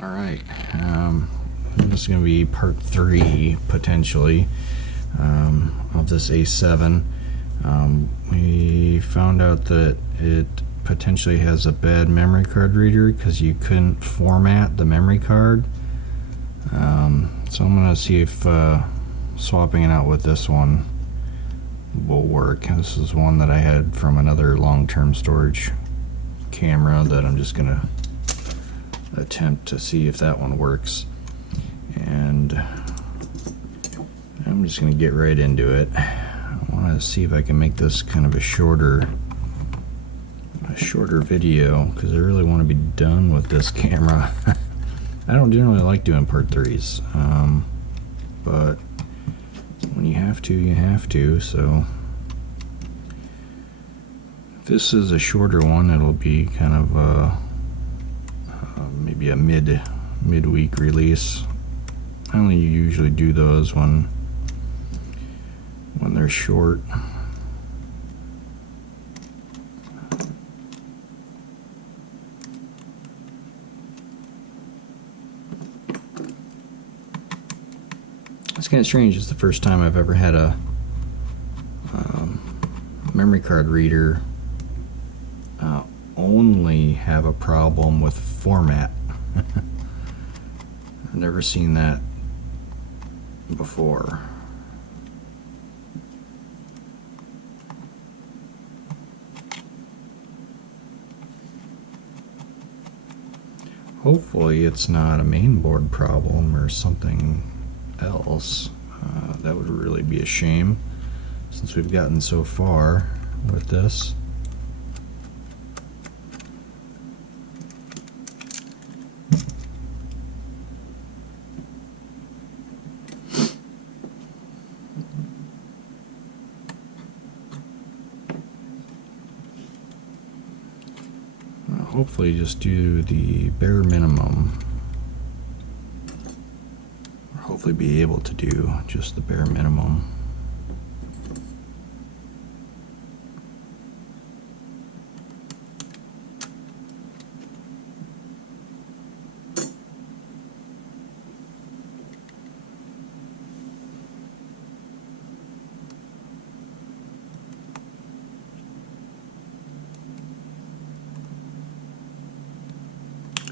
Alright, this is going to be part 3, potentially, of this A7. We found out that it potentially has a bad memory card reader because you couldn't format the memory card. So I'm going to see if swapping it out with this one will work. This is one that I had from another long-term storage camera that I'm just going to attempt to see if that one works, and I'm just going to get right into it. I want to see if I can make this kind of a shorter video because I really want to be done with this camera. I don't generally like doing part 3s, but when you have to, you have to. So if this is a shorter one, it'll be kind of maybe a midweek release. I only usually do those when they're short. It's kind of strange. It's the first time I've ever had a memory card reader only have a problem with format. I've never seen that before. Hopefully it's not a mainboard problem or something else. That would really be a shame since we've gotten so far with this. Hopefully just do the bare minimum. Or hopefully be able to do just the bare minimum.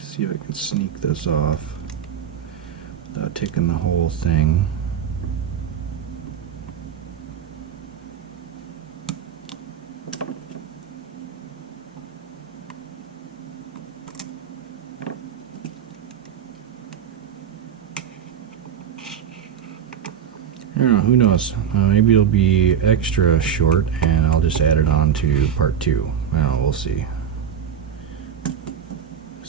See if I can sneak this off without taking the whole thing. I don't know, who knows? Maybe it'll be extra short and I'll just add it on to part 2. Well, we'll see.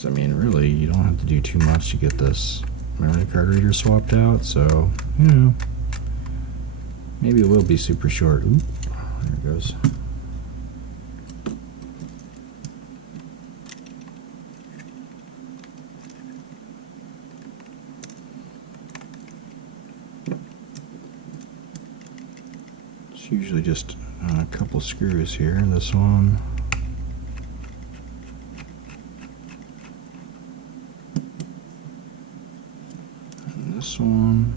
I mean, really, you don't have to do too much to get this memory card reader swapped out, so, you know, maybe it will be super short. Oop, there it goes. It's usually just a couple screws here. This one. This one.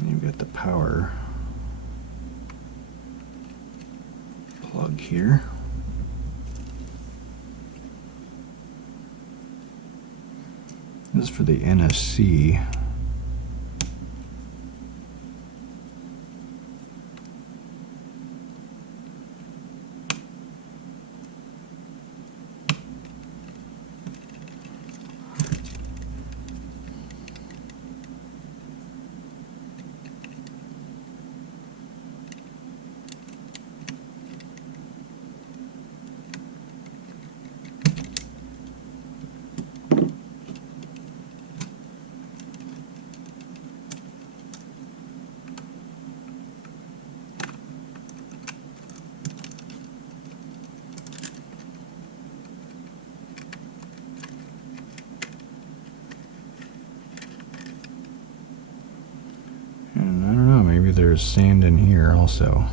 And you've got the power plug here. This is for the NSC. there's sand in here also.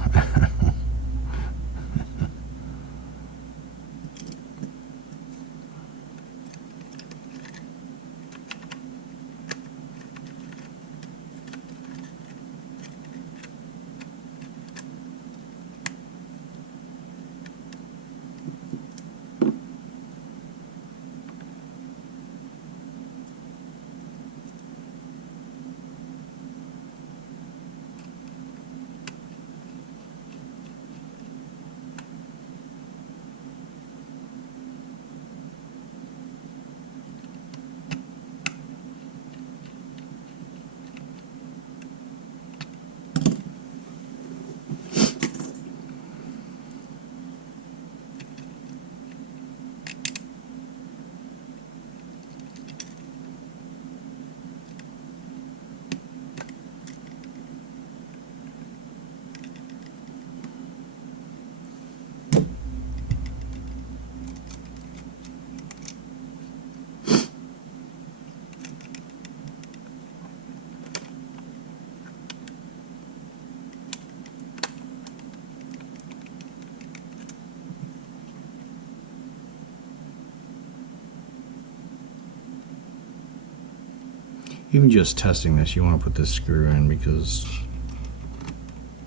even just testing this, you want to put this screw in, because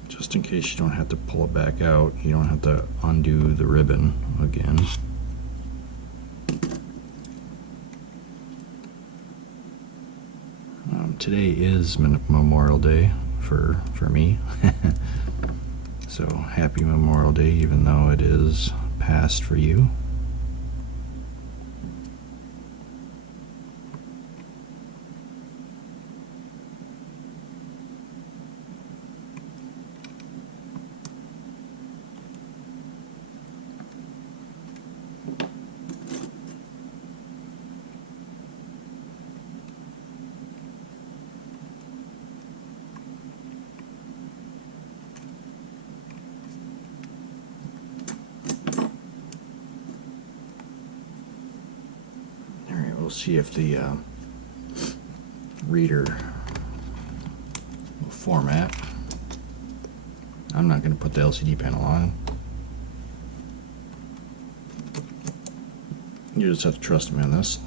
just in case you don't have to pull it back out, you don't have to undo the ribbon again. Today is Memorial Day for me. So happy Memorial Day, even though it is past for you. We'll see if the reader will format. I'm not going to put the LCD panel on. You just have to trust me on this.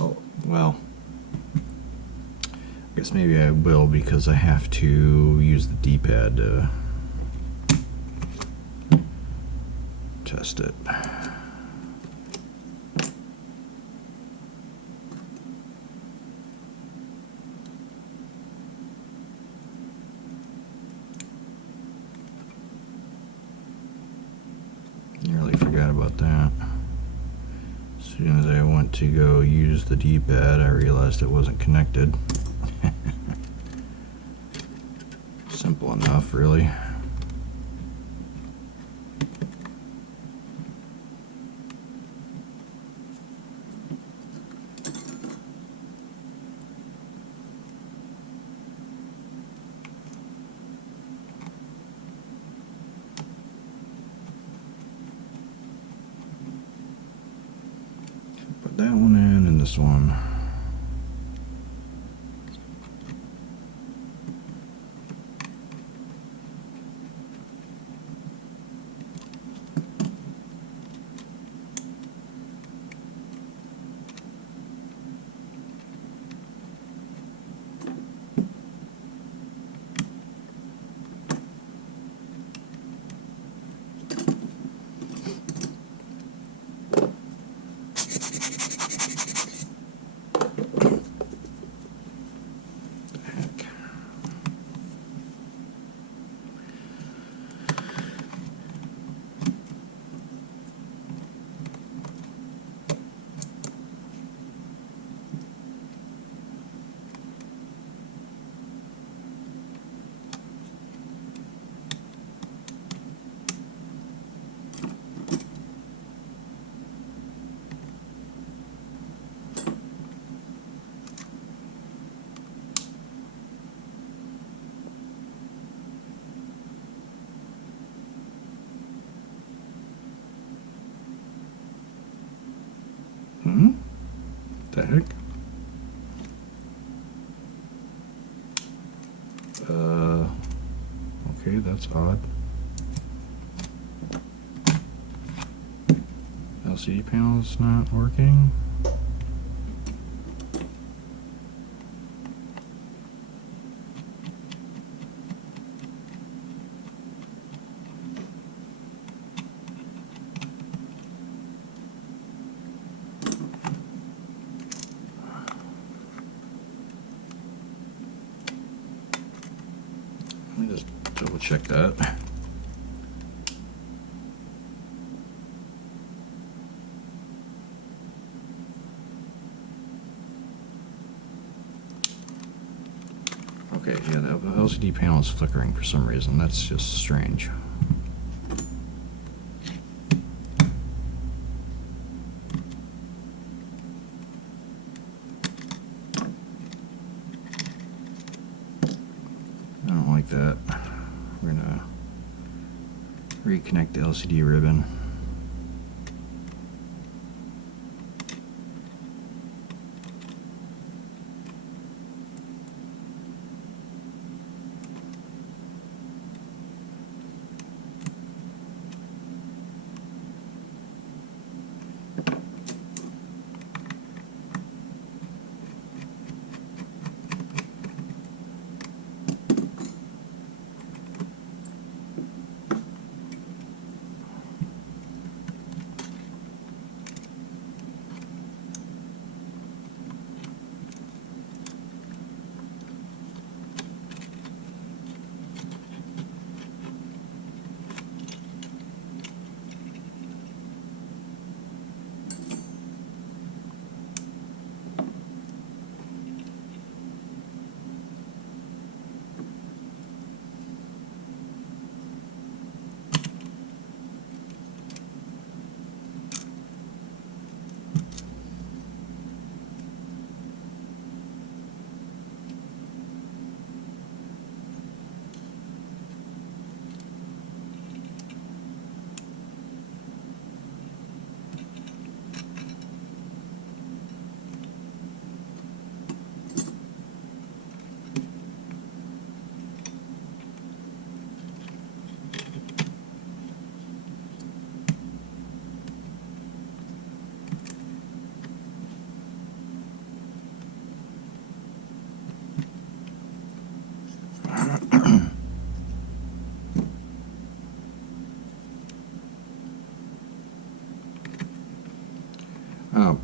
Oh, well, I guess maybe I will, because I have to use the D-pad to test it. Nearly forgot about that. As soon as I went to go use the D-pad, I realized it wasn't connected. Simple enough, really. Put that one in and this one. The heck? Okay, that's odd. LCD panel's not working. Let me just double check that. Okay, yeah, the LCD panel is flickering for some reason. That's just strange. I don't like that. We're gonna reconnect the LCD ribbon.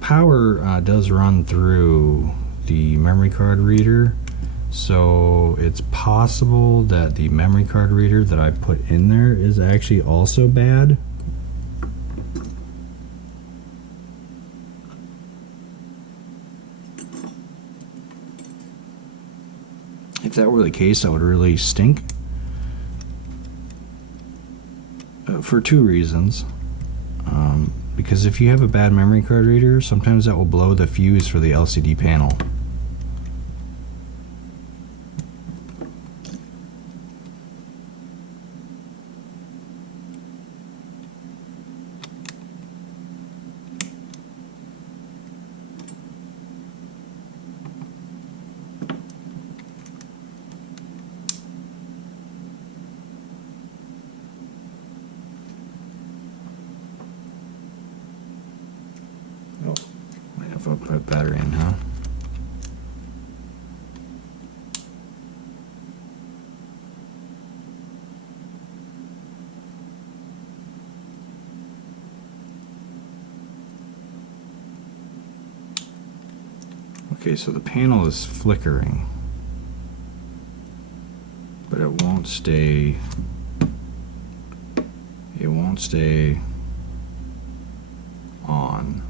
power does run through the memory card reader, so it's possible that the memory card reader that I put in there is actually also bad. If that were the case, that would really stink. For two reasons. Because if you have a bad memory card reader, sometimes that will blow the fuse for the LCD panel. I'll put a battery in, huh? Okay, so the panel is flickering, but it won't stay on.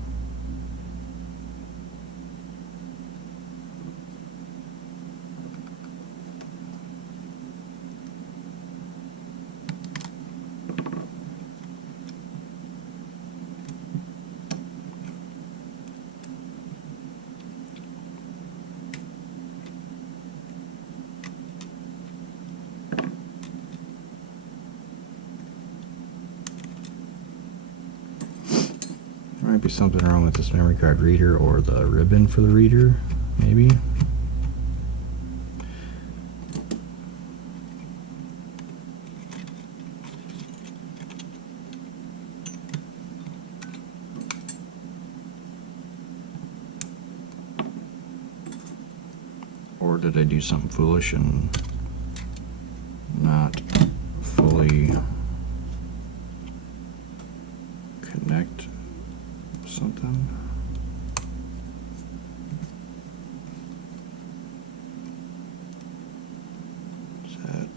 There might be something wrong with this memory card reader or the ribbon for the reader, maybe. Or did I do something foolish and not fully connect something? Is that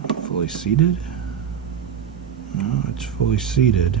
not fully seated? No, it's fully seated.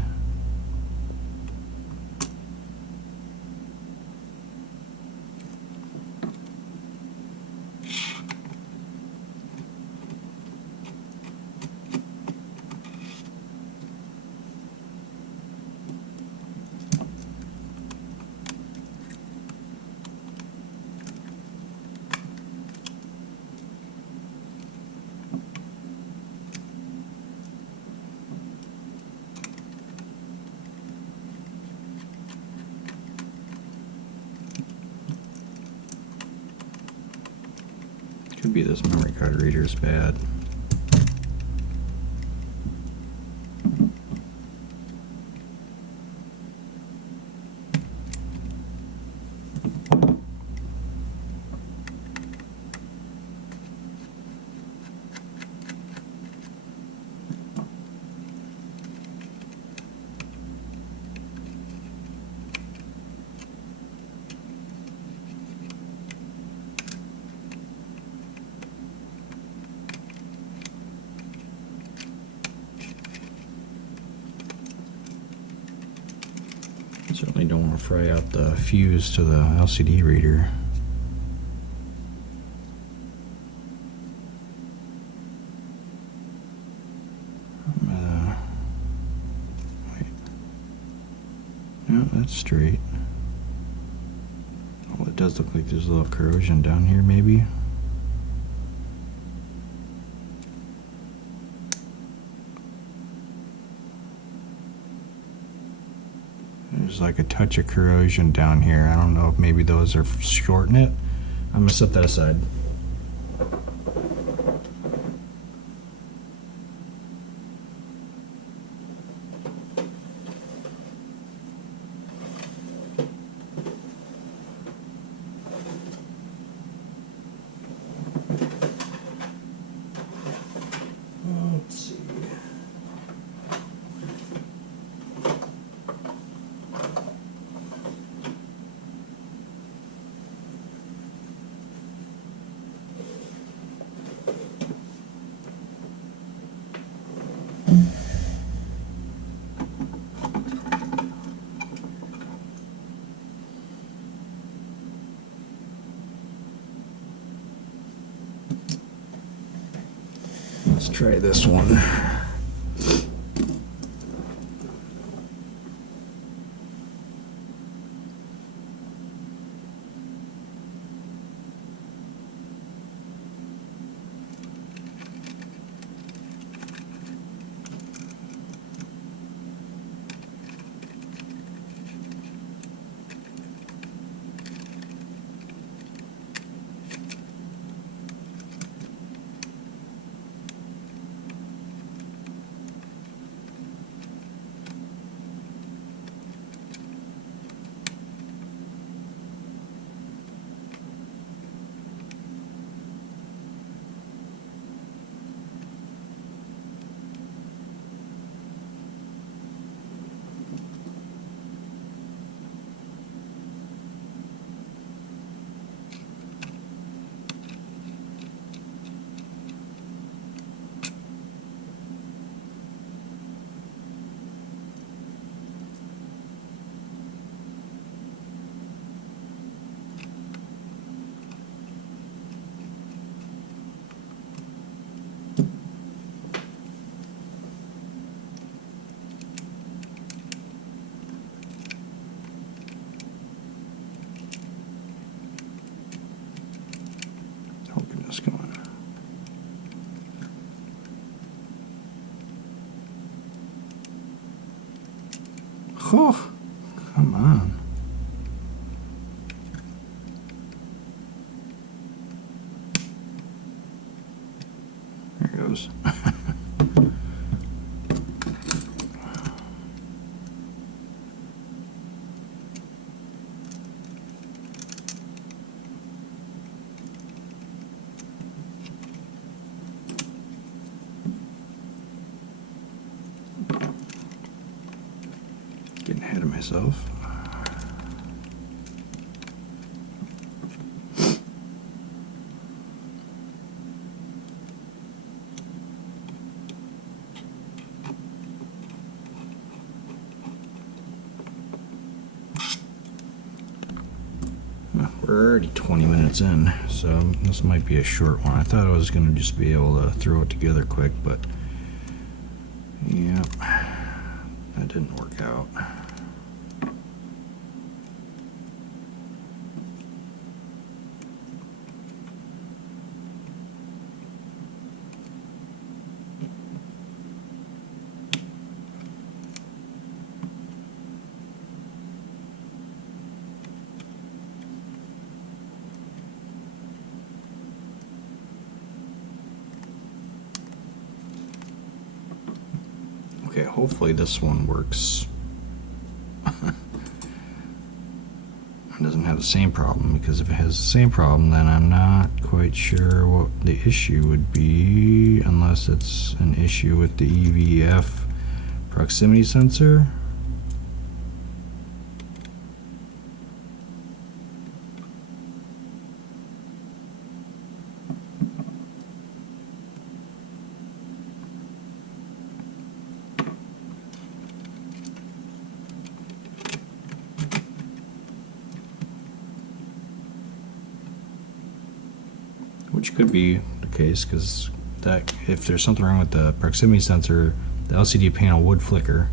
Could be this memory card reader is bad. Certainly don't want to fry out the fuse to the LCD reader. Wait. No, that's straight. Oh, it does look like there's a little corrosion down here, maybe. There's like a touch of corrosion down here. I don't know if maybe those are shorting it. I'm gonna set that aside. Let's see. Let's try this one. Come on. Oh, come on. There it goes. Getting ahead of myself. Well, we're already 20 minutes in, so this might be a short one. I thought I was going to just be able to throw it together quick, but yeah, that didn't work out. Okay, hopefully this one works. It doesn't have the same problem, because if it has the same problem, then I'm not quite sure what the issue would be, unless it's an issue with the EVF proximity sensor. Which could be the case, because that if there's something wrong with the proximity sensor, the LCD panel would flicker.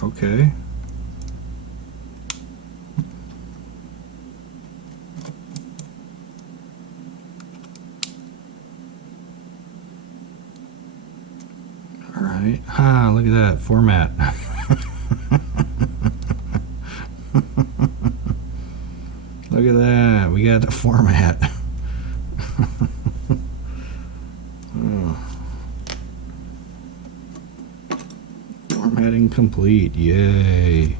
Okay. Right? Ah, look at that format. Look at that. We got the format. Oh. Formatting complete. Yay.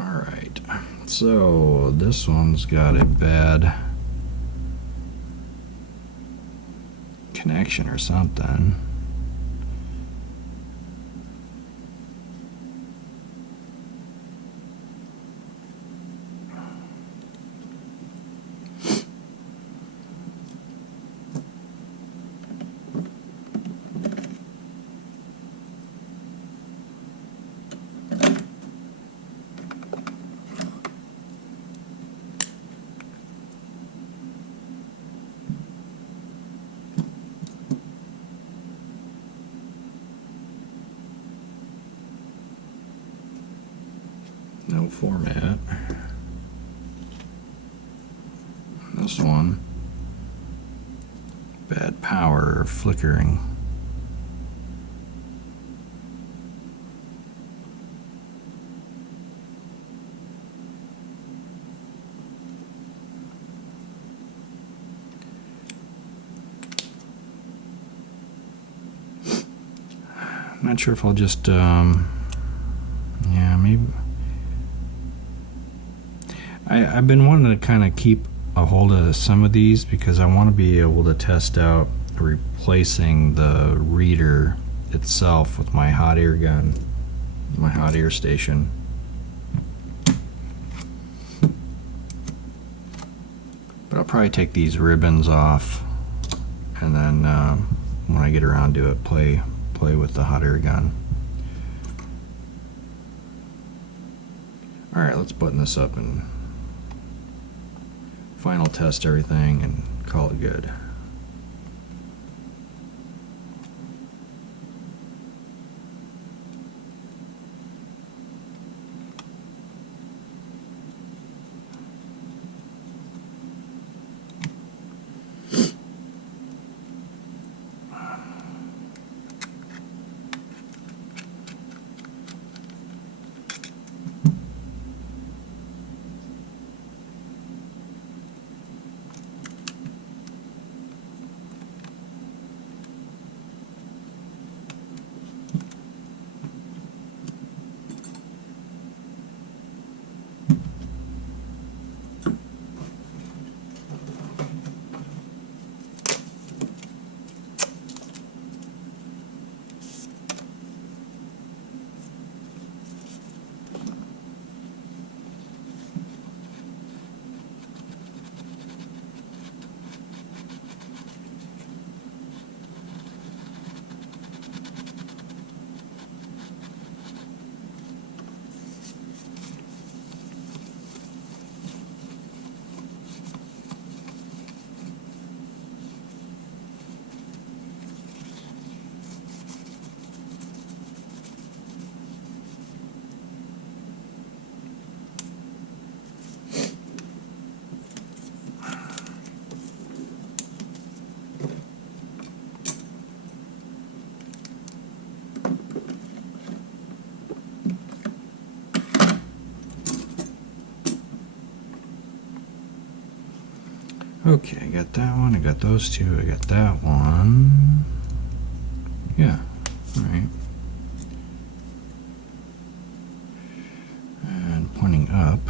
Alright, so this one's got a bad connection or something. No format. This one, bad power, flickering. I'm not sure if I'll just, yeah, maybe. I've been wanting to kind of keep a hold of some of these because I want to be able to test out replacing the reader itself with my hot air gun, my hot air station. But I'll probably take these ribbons off and then when I get around to it, play with the hot air gun. Alright, let's button this up and final test everything and call it good. Okay, I got that one, I got those two, I got that one. Yeah, alright. And pointing up.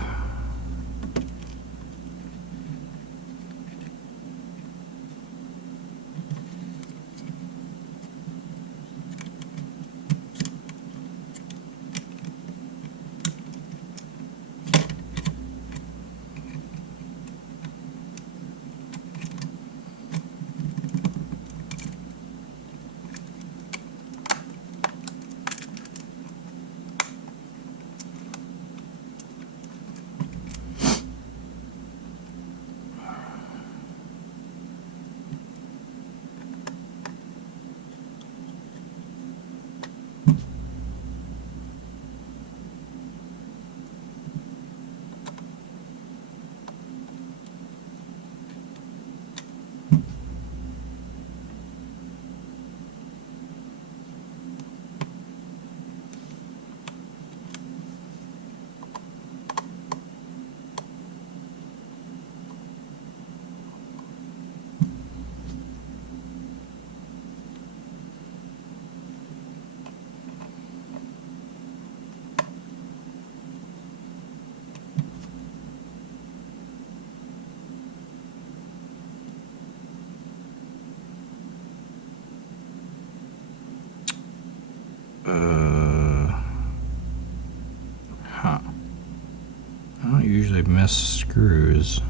I missed screws.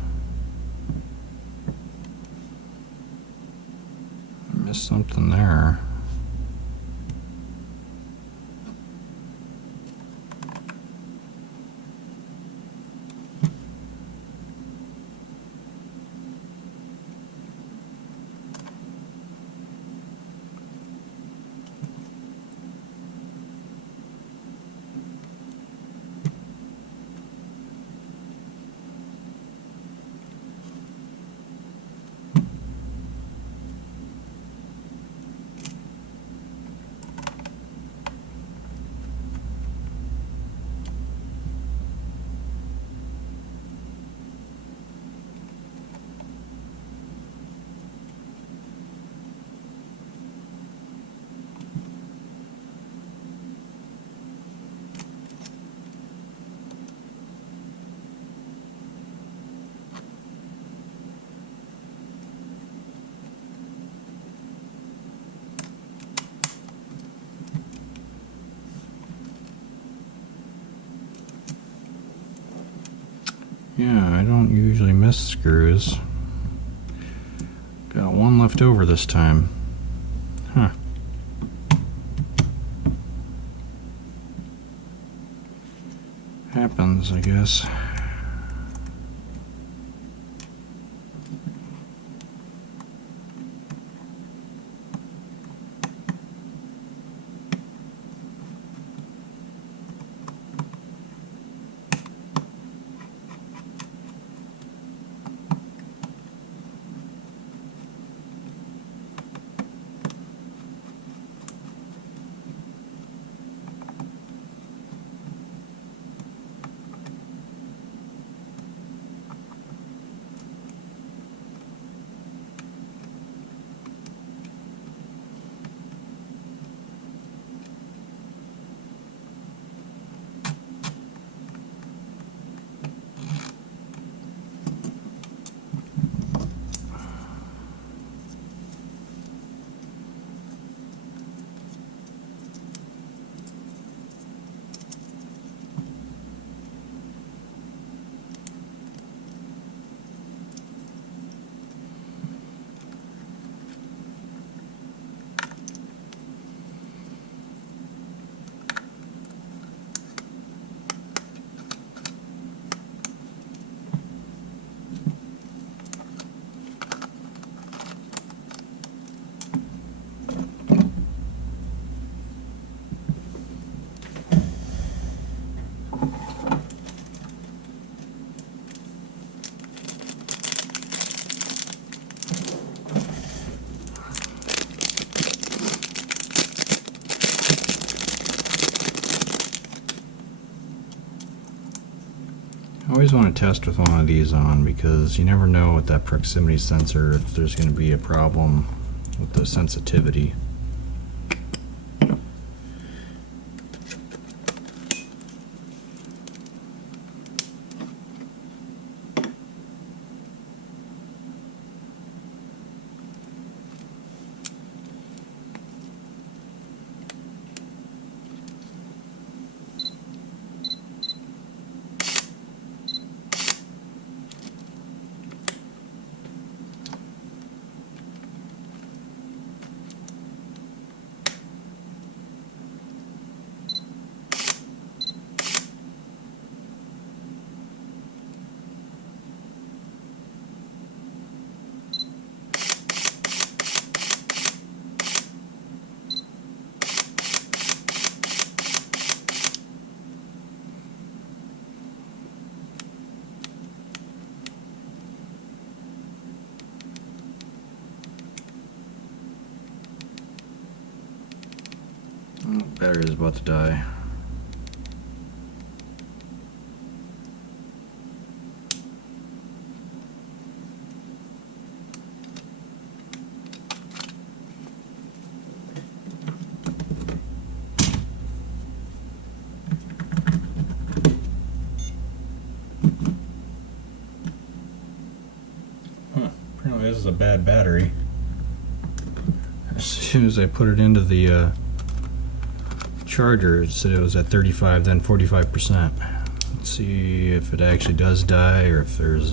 I missed something there. Yeah, I don't usually miss screws. Got one left over this time. Huh. Happens, I guess. I always want to test with one of these on because you never know with that proximity sensor if there's going to be a problem with the sensitivity. Oh, battery is about to die. Apparently this is a bad battery. As soon as I put it into the charger, it said it was at 35, then 45%. Let's see if it actually does die, or if there's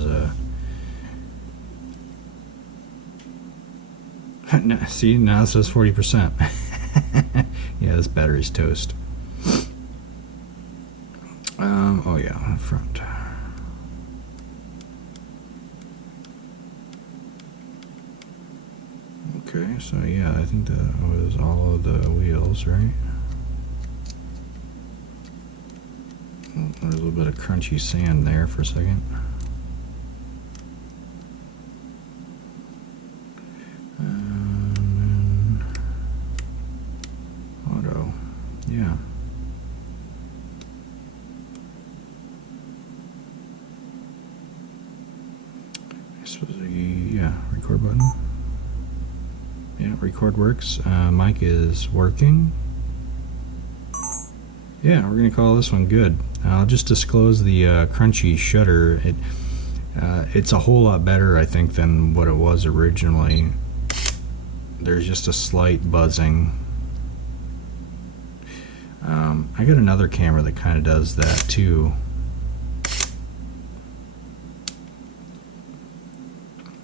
no, see, now it says 40%. Yeah, this battery's toast. Oh yeah, front. Okay, so yeah, I think that was all of the wheels, right? There's a little bit of crunchy sand there for a second. Auto, yeah. I suppose, yeah, record button. Yeah, record works. Mic is working. Yeah, we're gonna call this one good. I'll just disclose the crunchy shutter. It's a whole lot better, I think, than what it was originally. There's just a slight buzzing. I got another camera that kind of does that too.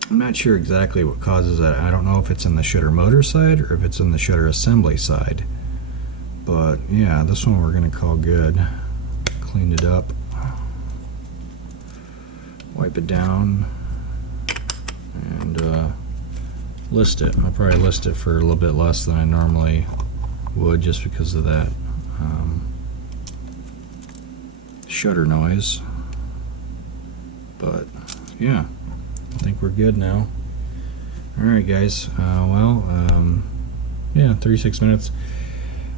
I'm not sure exactly what causes that. I don't know if it's in the shutter motor side or if it's in the shutter assembly side. But yeah, this one we're gonna call good. Cleaned it up. Wipe it down. And list it. I'll probably list it for a little bit less than I normally would, just because of that shutter noise. But yeah, I think we're good now. Alright guys, yeah, 36 minutes.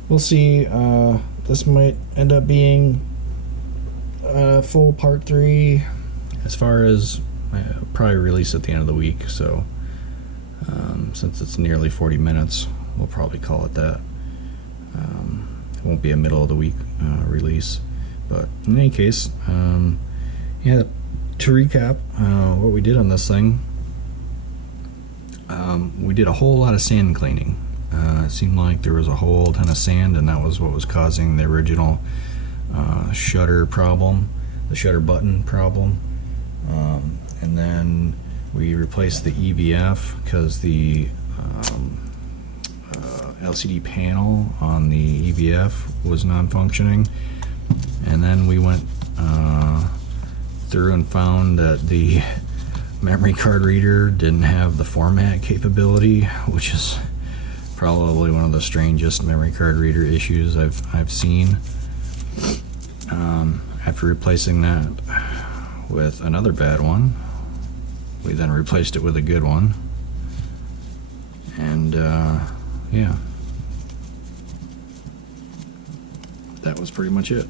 We'll see. This might end up being full part 3, as far as I'll probably release at the end of the week, so since it's nearly 40 minutes, we'll probably call it that. It won't be a middle of the week release, but in any case, yeah, to recap what we did on this thing, we did a whole lot of sand cleaning. It seemed like there was a whole ton of sand, and that was what was causing the original shutter problem, the shutter button problem. And then we replaced the EVF because the LCD panel on the EVF was non-functioning. And then we went through and found that the memory card reader didn't have the format capability, which is probably one of the strangest memory card reader issues I've seen. After replacing that with another bad one, we then replaced it with a good one, and yeah, that was pretty much it.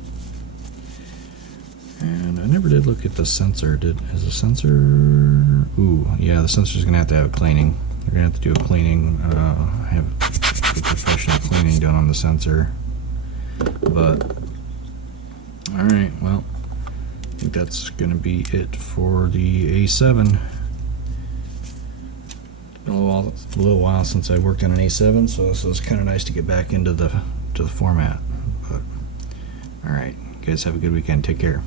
And I never did look at the sensor. Is the sensor? Ooh, yeah, the sensor's gonna have to have a cleaning. They're gonna have to do a cleaning. Have a professional cleaning done on the sensor. But all right, well, I think that's gonna be it for the A7. It's been a little while since I worked on an A7, so it's kind of nice to get back into the format. But all right, you guys have a good weekend. Take care.